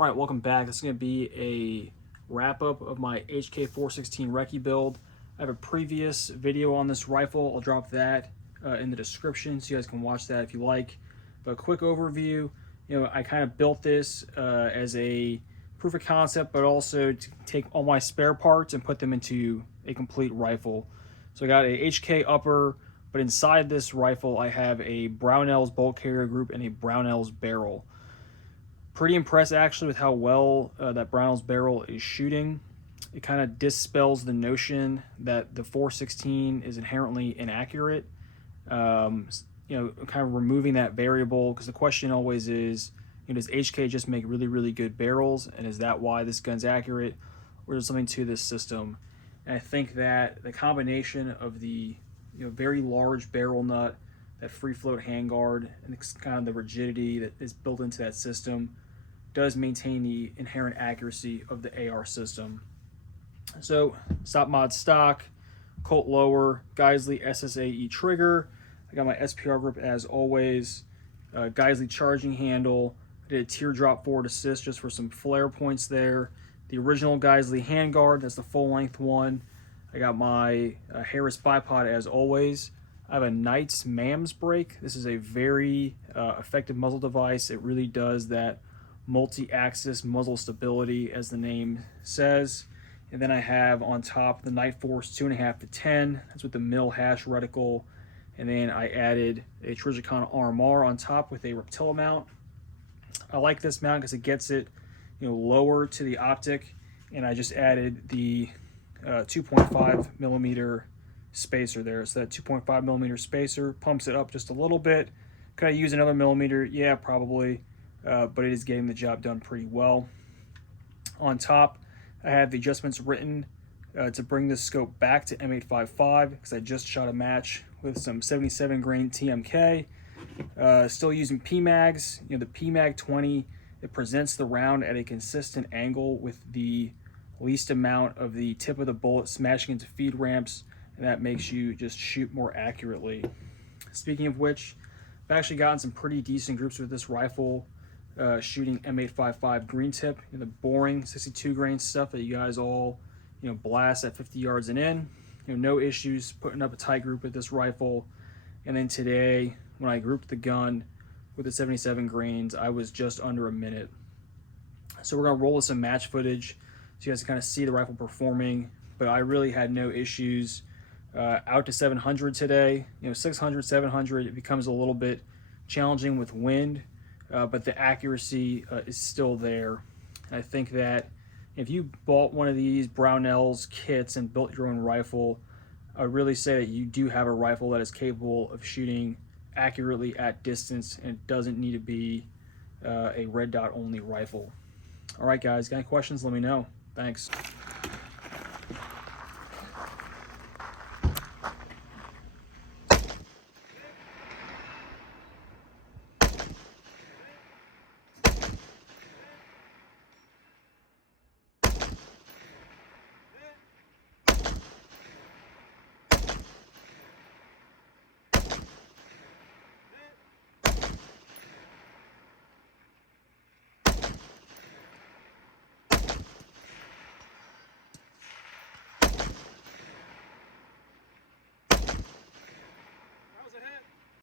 All right, welcome back. This is going to be a wrap up of my HK416 Recce build. I have a previous video on this rifle. I'll drop that in the description so you guys can watch that if you like. But a quick overview, I kind of built this as a proof of concept, but also to take all my spare parts and put them into a complete rifle. So I got a HK upper, but inside this rifle I have a Brownell's bolt carrier group and a Brownell's barrel. Pretty impressed actually with how well that Brownell's barrel is shooting. It kind of dispels the notion that the 416 is inherently inaccurate. Kind of removing that variable, because the question always is, does HK just make really, really good barrels, and is that why this gun's accurate, or is there something to this system? And I think that the combination of the very large barrel nut, that free float handguard, and kind of the rigidity that is built into that system does maintain the inherent accuracy of the AR system. So stop mod stock, Colt lower, Geisley SSAE trigger. I got my SPR grip as always, Geisley charging handle. I did a teardrop forward assist just for some flare points there. The original Geisley handguard, that's the full length one. I got my Harris bipod as always. I have a Knights MAMS brake. This is a very effective muzzle device. It really does that multi-axis muzzle stability, as the name says. And then I have on top the Night Force 2.5 to 10. That's with the mill hash reticle. And then I added a Trijicon RMR on top with a Reptilla mount. I like this mount because it gets it lower to the optic, and I just added the 2.5 millimeter spacer there. So that 2.5 millimeter spacer pumps it up just a little bit. Could I use another millimeter? Yeah, probably, but it is getting the job done pretty well. On top, I have the adjustments written to bring this scope back to M855 because I just shot a match with some 77 grain TMK. Still using PMags. The PMag 20, it presents the round at a consistent angle with the least amount of the tip of the bullet smashing into feed ramps, and that makes you just shoot more accurately. Speaking of which, I've actually gotten some pretty decent groups with this rifle, shooting M855 green tip, the boring 62 grain stuff that you guys all blast at 50 yards and in. No issues putting up a tight group with this rifle. And then today, when I grouped the gun with the 77 grains, I was just under a minute. So we're gonna roll some match footage so you guys can kind of see the rifle performing, but I really had no issues out to 700 today. 600, 700, it becomes a little bit challenging with wind, but the accuracy is still there. And I think that if you bought one of these Brownell's kits and built your own rifle, I would really say that you do have a rifle that is capable of shooting accurately at distance, and it doesn't need to be a red dot only rifle. All right, guys, got any questions? Let me know. Thanks.